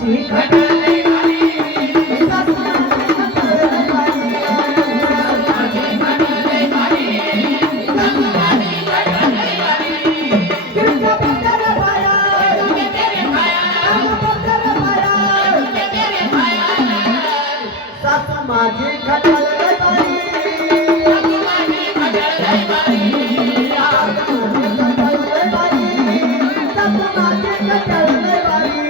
माझी खटाळ लय भारी सासू माझी खटाळ लय भारी सासू माझी खटाळ लय भारी सासू माझी खटाळ लय भारी किरच्या पत्तर पाया तुझे तेरे पाया पत्तर पाया तुझे तेरे पाया सासू माझी खटाळ लय भारी सासू माझी खटाळ लय भारी सासू माझी खटाळ लय भारी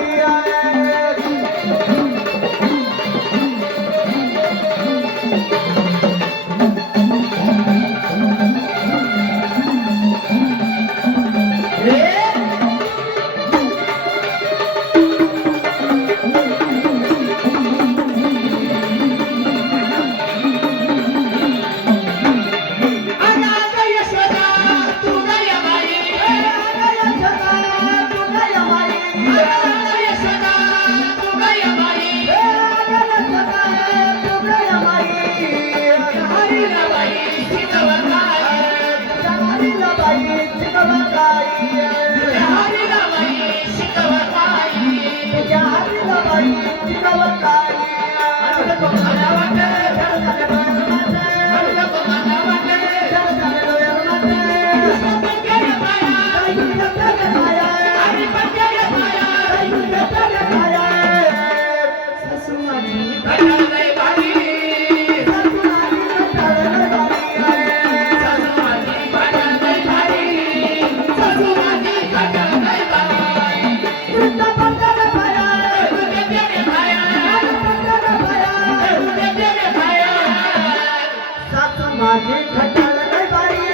माझी खटाळ लय भारी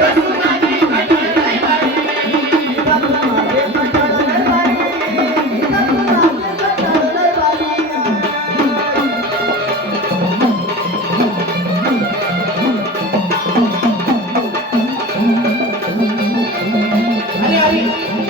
सासू माझी खटाळ लय भारी सासू माझी खटाळ लय भारी सासू माझी खटाळ लय भारी अरे